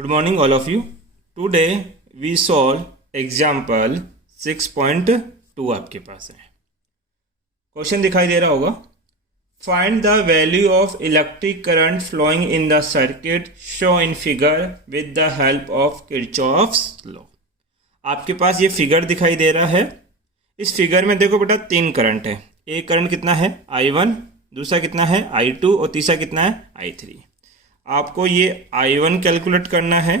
Good morning all of you. Today we solve example 6.2 आपके पास है. Question दिखाई दे रहा होगा. Find the value of electric current flowing in the circuit shown in figure with the help of Kirchhoff's law. आपके पास ये figure दिखाई दे रहा है. इस फिगर में देखो बेटा तीन करंट है. एक करंट कितना है I1, दूसरा कितना है I2 और तीसरा कितना है I3. आपको ये I1 कैलकुलेट करना है,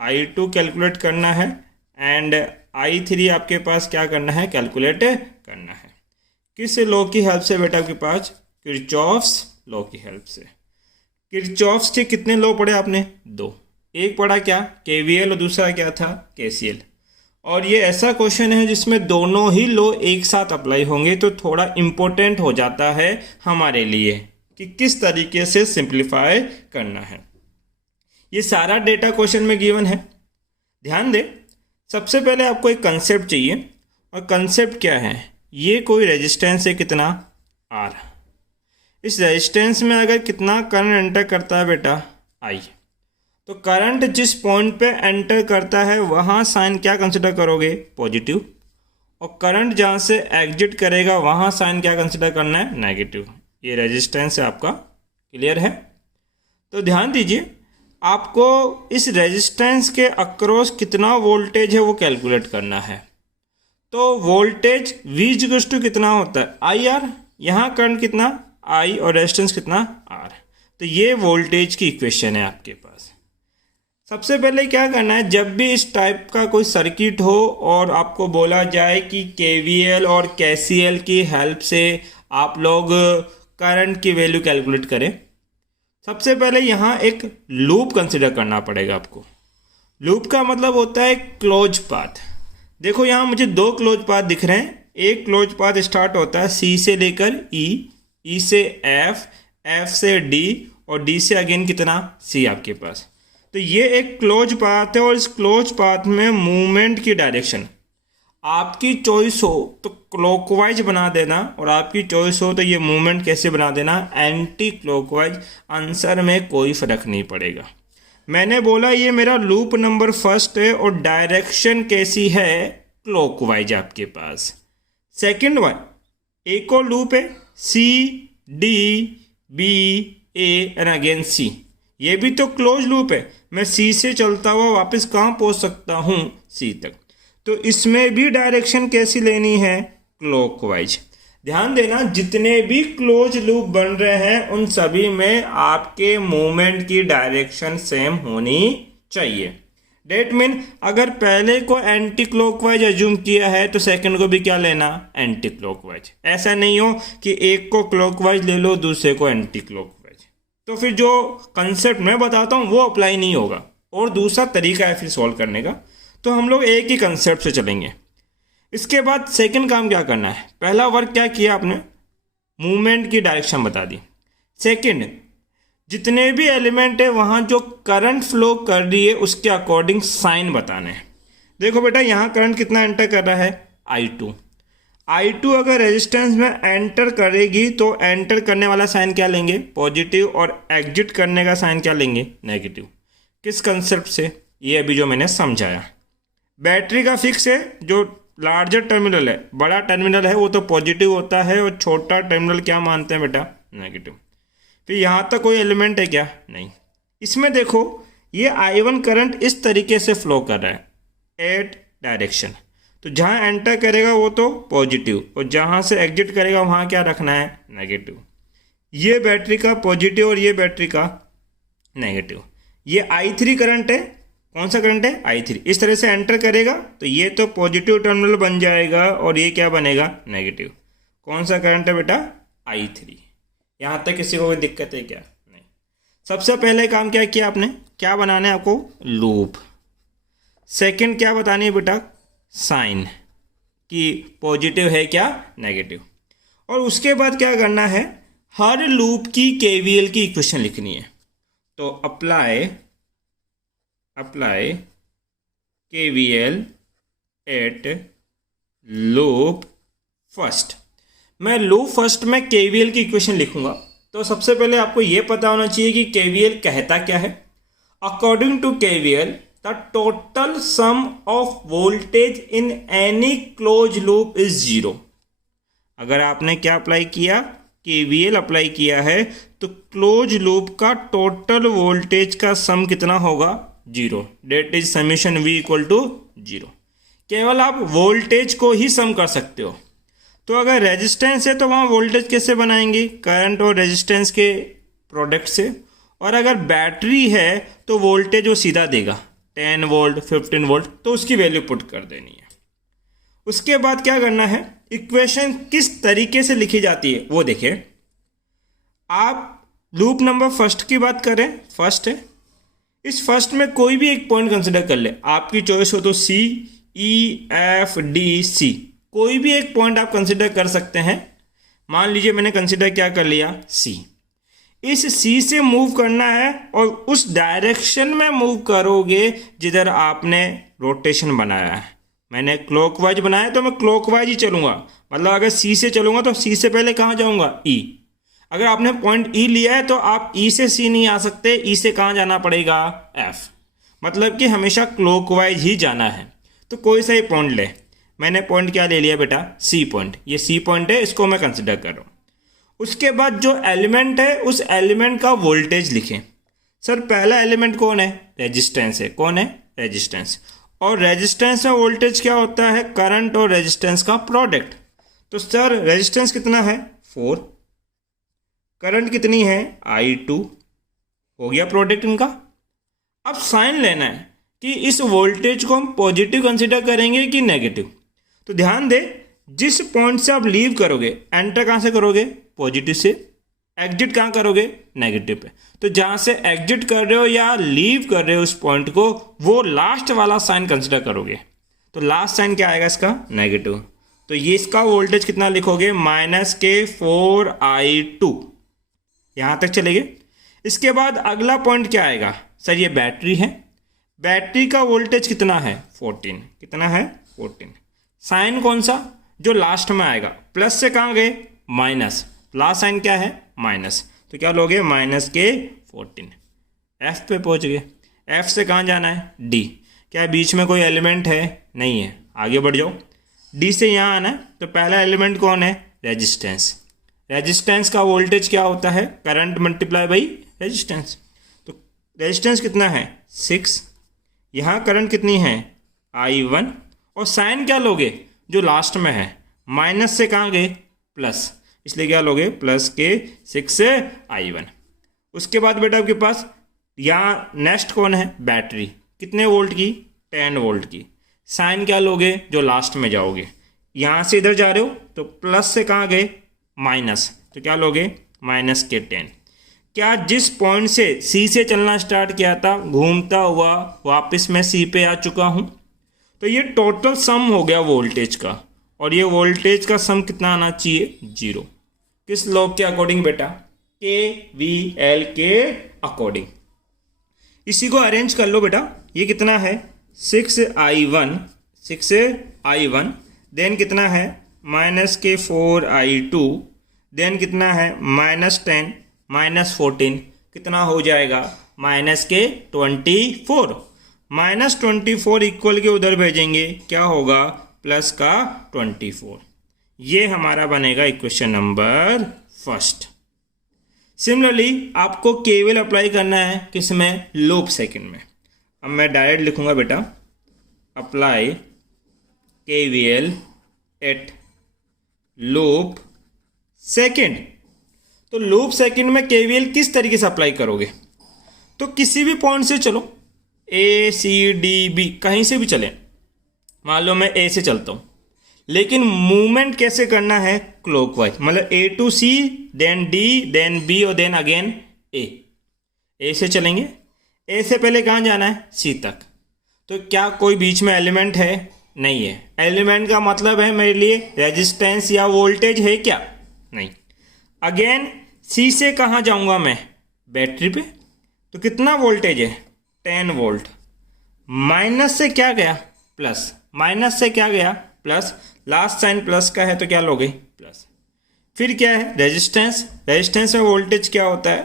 I2 कैलकुलेट करना है एंड I3 आपके पास क्या करना है, कैलकुलेट करना है. किस लॉ की हेल्प से बेटा? आपके पास किरचॉफ्स लॉ की हेल्प से. किरचॉफ्स के कितने लॉ पढ़े आपने? दो. एक पढ़ा क्या, KVL, और दूसरा क्या था, KCL. और ये ऐसा क्वेश्चन है जिसमें दोनों ही लॉ एक साथ अप्लाई होंगे, तो थोड़ा इम्पोर्टेंट हो जाता है हमारे लिए कि किस तरीके से सिंप्लीफाई करना है. ये सारा डेटा क्वेश्चन में गिवन है. ध्यान दे, सबसे पहले आपको एक कंसेप्ट चाहिए. और कंसेप्ट क्या है? ये कोई रेजिस्टेंस है, कितना R. इस रेजिस्टेंस में अगर कितना करंट एंटर करता है बेटा, I. तो करंट जिस पॉइंट पे एंटर करता है वहाँ साइन क्या कंसिडर करोगे, पॉजिटिव. और करंट जहाँ से एग्जिट करेगा वहाँ साइन क्या कंसिडर करना है, नेगेटिव. ये रेजिस्टेंस है आपका. क्लियर है? तो ध्यान दीजिए, आपको इस रेजिस्टेंस के अक्रॉस कितना वोल्टेज है वो कैलकुलेट करना है. तो वोल्टेज V कितना होता है, IR. यहाँ करंट कितना, I, और रेजिस्टेंस कितना, R. तो ये वोल्टेज की इक्वेशन है आपके पास. सबसे पहले क्या करना है, जब भी इस टाइप का कोई सर्किट हो और आपको बोला जाए कि KVL और KCL की हेल्प से आप लोग करंट की वैल्यू कैलकुलेट करें, सबसे पहले यहाँ एक लूप कंसिडर करना पड़ेगा आपको. लूप का मतलब होता है क्लोज पाथ. देखो यहाँ मुझे दो क्लोज पाथ दिख रहे हैं. एक क्लोज पाथ स्टार्ट होता है C से लेकर E, E से F, F से D और D से अगेन कितना, C आपके पास. तो ये एक क्लोज पाथ है और इस क्लोज पाथ में मूवमेंट की डायरेक्शन आपकी चॉइस हो तो क्लॉकवाइज बना देना, और आपकी चॉइस हो तो ये मूवमेंट कैसे बना देना, एंटी क्लॉकवाइज. आंसर में कोई फर्क नहीं पड़ेगा. मैंने बोला ये मेरा लूप नंबर फर्स्ट है और डायरेक्शन कैसी है, क्लॉकवाइज आपके पास. सेकंड वन, एक और लूप है C, D, B, A and again C. ये भी तो क्लोज लूप है. मैं C से चलता हुआ वापस कहाँ पहुँच सकता हूँ, C तक. तो इसमें भी डायरेक्शन कैसी लेनी है, क्लॉकवाइज. ध्यान देना, जितने भी क्लोज लूप बन रहे हैं उन सभी में आपके मूवमेंट की डायरेक्शन सेम होनी चाहिए. डेट मीन अगर पहले को एंटी क्लॉकवाइज एज्यूम किया है तो सेकंड को भी क्या लेना, एंटी क्लॉकवाइज. ऐसा नहीं हो कि एक को क्लॉकवाइज ले लो दूसरे को एंटी क्लॉकवाइज, तो फिर जो कंसेप्ट मैं बताता हूँ वो अप्लाई नहीं होगा. और दूसरा तरीका है फिर सॉल्व करने का. तो हम लोग एक ही कंसेप्ट से चलेंगे. इसके बाद सेकंड काम क्या करना है, पहला वर्क क्या किया आपने, मूवमेंट की डायरेक्शन बता दी. सेकंड, जितने भी एलिमेंट है वहाँ जो करंट फ्लो कर रही है उसके अकॉर्डिंग साइन बताना है. देखो बेटा, यहाँ करंट कितना एंटर कर रहा है, I2. I2 अगर रेजिस्टेंस में एंटर करेगी तो एंटर करने वाला साइन क्या लेंगे, पॉजिटिव, और एग्जिट करने का साइन क्या लेंगे, नेगेटिव. किस कंसेप्ट से, ये अभी जो मैंने समझाया. बैटरी का फिक्स है, जो लार्जर टर्मिनल है, बड़ा टर्मिनल है वो तो पॉजिटिव होता है और छोटा टर्मिनल क्या मानते हैं बेटा, नेगेटिव. फिर यहाँ तक कोई एलिमेंट है क्या, नहीं. इसमें देखो ये I1 करंट इस तरीके से फ्लो कर रहा है एट डायरेक्शन. तो जहाँ एंटर करेगा वो तो पॉजिटिव और जहाँ से एग्जिट करेगा वहाँ क्या रखना है, नेगेटिव. ये बैटरी का पॉजिटिव और ये बैटरी का नेगेटिव. ये I3 करंट है. कौन सा करंट है, I3. इस तरह से एंटर करेगा तो ये तो पॉजिटिव टर्मिनल बन जाएगा और ये क्या बनेगा, नेगेटिव. कौन सा करंट है बेटा, I3. यहाँ तक किसी को कोई दिक्कत है क्या, नहीं. सबसे पहले काम क्या किया आपने, क्या बनाना है आपको, लूप. सेकंड क्या बतानी है बेटा, साइन कि पॉजिटिव है क्या, नेगेटिव. और उसके बाद क्या करना है, हर लूप की KVL की इक्वेशन लिखनी है. तो apply KVL at loop first. मैं लूप फर्स्ट में KVL की इक्वेशन लिखूंगा. तो सबसे पहले आपको ये पता होना चाहिए कि KVL कहता क्या है. According to KVL the total sum of voltage in any close loop is zero. अगर आपने क्या अप्लाई किया, केवीएल अप्लाई किया है, तो क्लोज लूप का टोटल वोल्टेज का सम कितना होगा, zero. That is summation V equal to zero. केवल आप वोल्टेज को ही सम कर सकते हो। तो अगर रेजिस्टेंस है तो वहाँ वोल्टेज कैसे बनाएंगे, करंट और रेजिस्टेंस के प्रोडक्ट से। और अगर बैटरी है तो वोल्टेज वो सीधा देगा 10 वोल्ट 15 वोल्ट, तो उसकी वैल्यू पुट कर देनी है। उसके बाद क्या करना है, इक्वेशन किस तरीके से लिखी जाती है वो देखिए। आप लूप नंबर फर्स्ट की बात करें, फर्स्ट है, इस फर्स्ट में कोई भी एक पॉइंट कंसिडर कर ले, आपकी चॉइस हो तो सी, ई, एफ, डी, सी, कोई भी एक पॉइंट आप कंसिडर कर सकते हैं। मान लीजिए मैंने कंसिडर क्या कर लिया, सी। इस सी से मूव करना है और उस डायरेक्शन में मूव करोगे जिधर आपने रोटेशन बनाया है। मैंने क्लॉकवाइज बनाया तो मैं क्लॉकवाइज ही चलूंगा, मतलब अगर सी से चलूंगा तो सी से पहले कहाँ जाऊंगा, ई। अगर आपने पॉइंट ई लिया है तो आप ई से सी नहीं आ सकते, ई से कहाँ जाना पड़ेगा, एफ। मतलब कि हमेशा क्लॉकवाइज ही जाना है। तो कोई सा ही पॉइंट ले, मैंने पॉइंट क्या ले लिया बेटा, सी पॉइंट। ये सी पॉइंट है, इसको मैं कंसिडर कर रहा हूँ। उसके बाद जो एलिमेंट है उस एलिमेंट का वोल्टेज लिखें। सर पहला एलिमेंट कौन है, रेजिस्टेंस है। कौन है, रेजिस्टेंस। और रेजिस्टेंस में वोल्टेज क्या होता है, करंट और रेजिस्टेंस का प्रोडक्ट। तो सर रेजिस्टेंस कितना है, 4, करंट कितनी है, I2, हो गया प्रोडक्ट इनका। अब साइन लेना है कि इस वोल्टेज को हम पॉजिटिव कंसिडर करेंगे कि नेगेटिव। तो ध्यान दे, जिस पॉइंट से आप लीव करोगे, एंटर कहाँ से करोगे, पॉजिटिव से, एग्जिट कहाँ करोगे, नेगेटिव पे। तो जहाँ से एग्जिट कर रहे हो या लीव कर रहे हो उस पॉइंट को, वो लास्ट वाला साइन कंसिडर करोगे। तो लास्ट साइन क्या आएगा इसका, नेगेटिव। तो ये इसका वोल्टेज कितना लिखोगे, -4I2। यहाँ तक चलेंगे। इसके बाद अगला पॉइंट क्या आएगा, सर ये बैटरी है, बैटरी का वोल्टेज कितना है, 14। कितना है, 14। साइन कौन सा, जो लास्ट में आएगा, प्लस से कहाँ गए, माइनस, लास्ट साइन क्या है, माइनस। तो क्या लोगे, -14। एफ पे पहुँच गए। एफ से कहाँ जाना है, डी। क्या बीच में कोई एलिमेंट है, नहीं है, आगे बढ़ जाओ। डी से यहाँ आना है, तो पहला एलिमेंट कौन है, रेजिस्टेंस। रेजिस्टेंस का वोल्टेज क्या होता है, करंट मल्टीप्लाई बाई रेजिस्टेंस। तो रेजिस्टेंस कितना है, 6। यहाँ करंट कितनी है, I1। और साइन क्या लोगे, जो लास्ट में है, माइनस से कहाँ गए, प्लस, इसलिए क्या लोगे, प्लस के 6 से I1। उसके बाद बेटा आपके पास यहाँ नेक्स्ट कौन है, बैटरी, कितने वोल्ट की, 10 वोल्ट की। साइन क्या लोगे, जो लास्ट में जाओगे, यहाँ से इधर जा रहे हो तो प्लस से कहाँ गए, माइनस, तो क्या लोगे, -10। क्या जिस पॉइंट से सी से चलना स्टार्ट किया था, घूमता हुआ वापस मैं सी पे आ चुका हूँ। तो ये टोटल सम हो गया वोल्टेज का, और ये वोल्टेज का सम कितना आना चाहिए, 0। किस लॉ के अकॉर्डिंग बेटा, KVL के अकॉर्डिंग। इसी को अरेंज कर लो बेटा। ये कितना है, 6I1, 6I1, देन कितना है, -4I2, देन कितना है, -10, -14, कितना हो जाएगा, -24। -24 इक्वल के उधर भेजेंगे, क्या होगा, प्लस का 24। ये हमारा बनेगा इक्वेशन नंबर फर्स्ट। सिमिलरली आपको केवीएल अप्लाई करना है किसमें, लूप सेकंड में। अब मैं डायरेक्ट लिखूंगा बेटा, apply KVL at loop second. तो लूप सेकंड में केवीएल किस तरीके से अप्लाई करोगे, तो किसी भी पॉइंट से चलो, A C D B, कहीं से भी चले। मान लो मैं A से चलता हूँ, लेकिन मूवमेंट कैसे करना है, क्लॉकवाइज, मतलब A to C, then D, then B और देन अगेन A। A से चलेंगे, A से पहले कहाँ जाना है, C तक। तो क्या कोई बीच में एलिमेंट है, नहीं है। एलिमेंट का मतलब है मेरे लिए रेजिस्टेंस या वोल्टेज है क्या, नहीं। अगेन C से कहाँ जाऊँगा मैं, बैटरी पे। तो कितना वोल्टेज है, 10 वोल्ट। माइनस से क्या गया, प्लस, माइनस से क्या गया, प्लस। लास्ट साइन प्लस का है तो क्या लोगे, प्लस। फिर क्या है, रेजिस्टेंस। रेजिस्टेंस में वोल्टेज क्या होता है,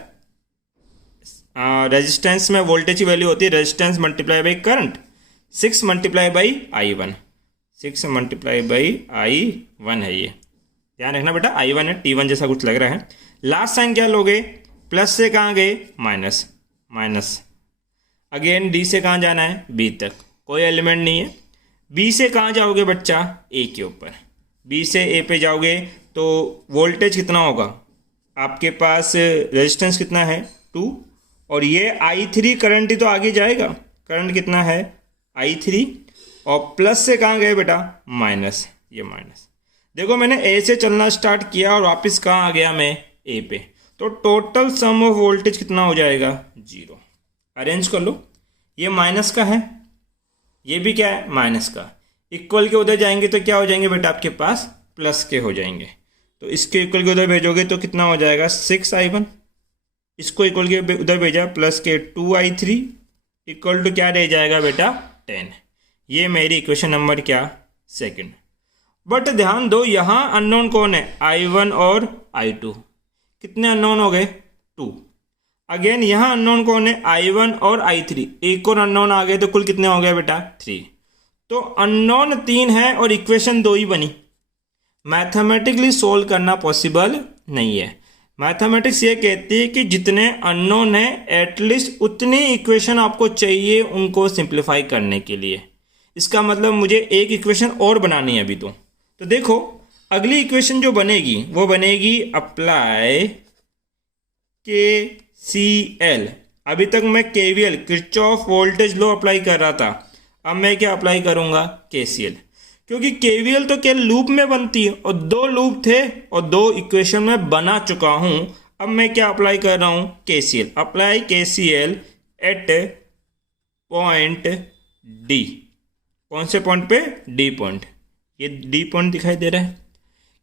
रेजिस्टेंस में वोल्टेज की वैल्यू होती है resistance multiply by current, 6 multiply by I1, 6 multiply by I1 है ये, ध्यान रखना बेटा I1 है, T1 जैसा कुछ लग रहा है। लास्ट साइन क्या लोगे, प्लस से कहाँ गए माइनस, माइनस अगेन डी से कहाँ जाना है बी तक, कोई एलिमेंट नहीं है। बी से कहाँ जाओगे बच्चा, ए के ऊपर, बी से ए पे जाओगे तो वोल्टेज कितना होगा आपके पास, रेजिस्टेंस कितना है 2, और ये I3 करंट ही तो आगे जाएगा, करंट कितना है I3, और प्लस से कहाँ गए बेटा माइनस, ये माइनस। देखो मैंने ए से चलना स्टार्ट किया और वापस कहाँ आ गया मैं ए पे, तो टोटल सम ऑफ वोल्टेज कितना हो जाएगा 0। अरेंज कर लो, ये माइनस का है, ये भी क्या है माइनस का, इक्वल के उधर जाएंगे तो क्या हो जाएंगे बेटा आपके पास प्लस के हो जाएंगे, तो इसके इक्वल के उधर भेजोगे तो कितना हो जाएगा 6I1, इसको इक्वल के उधर भेजा प्लस के 2I3 इक्वल टू क्या रह जाएगा बेटा 10। ये मेरी इक्वेशन नंबर क्या सेकंड। बट ध्यान दो यहाँ अननोन कौन है I1 और I2, कितने अननोन हो गए 2। अगेन यहाँ अननोन कौन है I1 और I3, एक और अननोन आ गए तो कुल कितने हो गए बेटा 3। तो अननोन 3 है और इक्वेशन 2 ही बनी, मैथमेटिकली सोल्व करना पॉसिबल नहीं है। मैथमेटिक्स ये कहती है कि जितने अननोन है एटलीस्ट उतनी इक्वेशन आपको चाहिए उनको सिंप्लीफाई करने के लिए। इसका मतलब मुझे एक इक्वेशन और बनानी है अभी तो देखो अगली इक्वेशन जो बनेगी वो बनेगी अप्लाई KCL। अभी तक मैं KVL Kirchhoff voltage law apply कर रहा था, अब मैं क्या अप्लाई करूंगा KCL, क्योंकि KVL तो केवल लूप में बनती है और 2 लूप थे और 2 इक्वेशन में बना चुका हूं। अब मैं क्या अप्लाई कर रहा हूं KCL, apply KCL at point D। कौन से पॉइंट पे D पॉइंट, ये D पॉइंट दिखाई दे रहा है।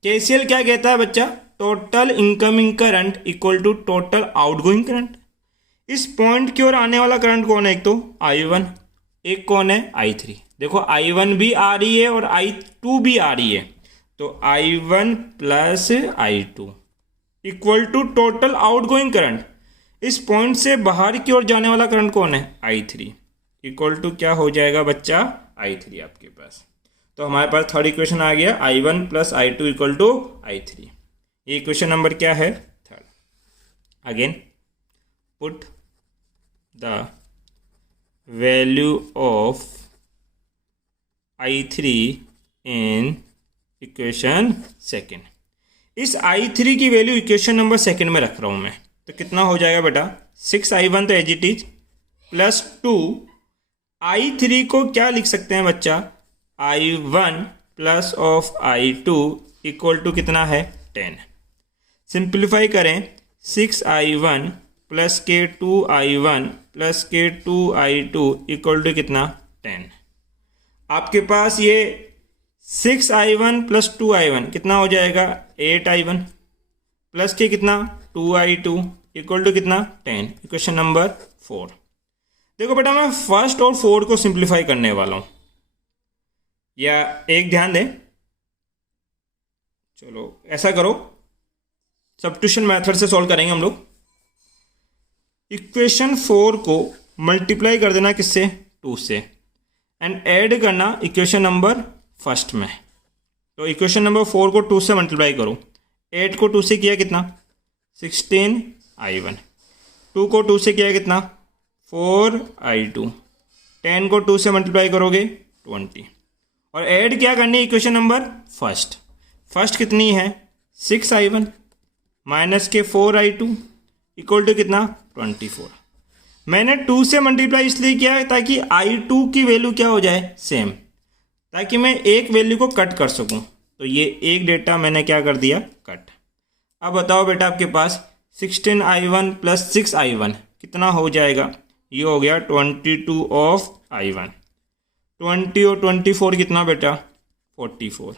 KCL क्या कहता है बच्चा, total incoming current equal to total outgoing current. इस पॉइंट की ओर आने वाला करंट कौन है, एक तो I1, एक कौन है I3। देखो I1 भी आ रही है और I2 भी आ रही है, तो I1 plus I2 equal to total outgoing current. इस पॉइंट से बाहर की ओर जाने वाला करंट कौन है I3 इक्वल टू क्या हो जाएगा बच्चा I3 आपके पास। तो हमारे पास थर्ड इक्वेशन आ गया I1 plus I2 equal to I3। ये इक्वेशन नंबर क्या है third. Again put the value of I3 in equation second. इस I3 की वैल्यू इक्वेशन नंबर सेकेंड में रख रहा हूं मैं, तो कितना हो जाएगा बेटा 6I1 तो as it is plus 2 I3 को क्या लिख सकते हैं बच्चा I1 plus of I2 equal to कितना है 10। सिंप्लीफाई करें 6I1 प्लस के 2I1 प्लस के 2I2 इक्वल टू कितना 10। आपके पास ये 6I1 प्लस 2I1 कितना हो जाएगा 8I1 प्लस के कितना 2I2 इक्वल टू कितना 10। Equation number 4। देखो बेटा मैं फर्स्ट और फोर्थ को सिंप्लीफाई करने वाला हूं, या एक ध्यान दें, चलो ऐसा करो सब्स्टिट्यूशन मेथड से सॉल्व करेंगे हम लोग। इक्वेशन 4 को मल्टीप्लाई कर देना किससे 2 से एंड ऐड करना इक्वेशन नंबर फर्स्ट में। तो इक्वेशन नंबर 4 को 2 से मल्टीप्लाई करो, 8 को 2 से किया कितना 16I1, 2 को 2 से किया कितना 4I2, 10 को 2 से मल्टीप्लाई करोगे 20 और ऐड क्या करनी है इक्वेशन नंबर फर्स्ट कितनी है 6I1 माइनस के 4I2 इक्वल टू कितना 24। मैंने 2 से मल्टीप्लाई इसलिए किया है ताकि I2 की वैल्यू क्या हो जाए सेम, ताकि मैं एक वैल्यू को कट कर सकूं। तो ये एक डेटा मैंने क्या कर दिया कट। अब बताओ बेटा आपके पास 16I1 प्लस 6I1 कितना हो जाएगा, ये हो गया 22 ऑफ I1। 20 और 24 कितना बेटा 44,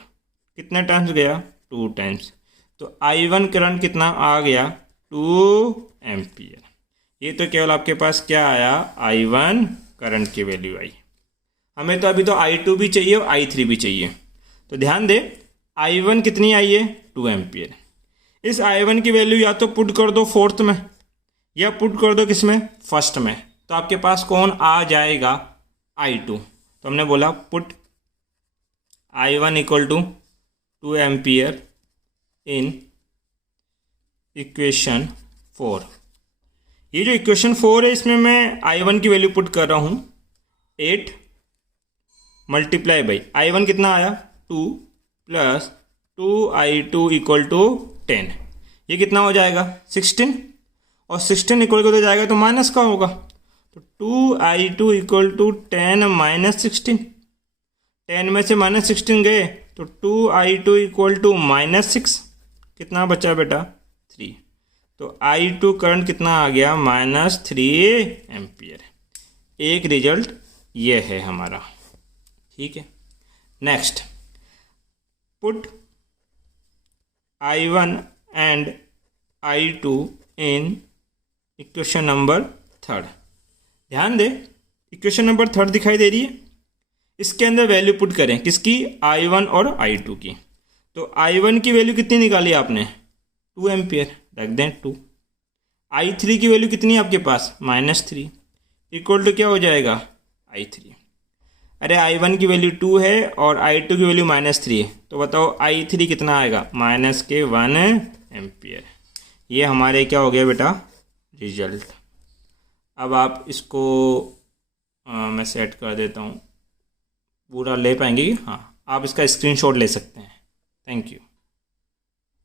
कितने टाइम्स गया 2 टाइम्स, तो I1 करंट कितना आ गया 2 एम्पियर। ये तो केवल आपके पास क्या आया I1 करंट की वैल्यू आई। हमें तो अभी तो I2 भी चाहिए और I3 भी चाहिए, तो ध्यान दे I1 कितनी आई है 2 एम्पियर। इस I1 की वैल्यू या तो पुट कर दो फोर्थ में या पुट कर दो किस में, फर्स्ट में, तो आपके पास कौन आ जाएगा, I2। तो हमने बोला put I1 equal to 2 ampere in equation 4। ये जो इक्वेशन 4 है इसमें मैं I1 की वैल्यू पुट कर रहा हूँ 8 मल्टीप्लाई बाई I1 कितना आया 2 प्लस 2I2 इक्वल टू 10। ये कितना हो जाएगा 16, और 16 इक्वल को तो जाएगा तो माइनस का होगा, तो 2I2 इक्वल टू 10 माइनस 16। 10 में से माइनस 16 गए तो 2I2 इक्वल टू -6। कितना बचा बेटा 3। तो I2 करंट कितना आ गया -3 एम्पियर। एक रिजल्ट ये है हमारा, ठीक है। Next, put I1 and I2 in equation number 3। ध्यान दे, इक्वेशन नंबर 3 दिखाई दे रही है, इसके अंदर वैल्यू पुट करें किसकी, I1 और I2 की। तो I1 की वैल्यू कितनी निकाली आपने 2 एम्पियर, रख दें 2। I3 की वैल्यू कितनी है आपके पास -3, इक्वल टू क्या हो जाएगा I3। अरे I1 की वैल्यू 2 है और I2 की वैल्यू -3 है, तो बताओ I3 कितना आएगा -1 एम्पियर। ये हमारे क्या हो गया बेटा रिजल्ट। अब आप इसको मैं सेट कर देता हूँ, पूरा ले पाएंगे कि हाँ, आप इसका स्क्रीनशॉट ले सकते हैं। Thank you.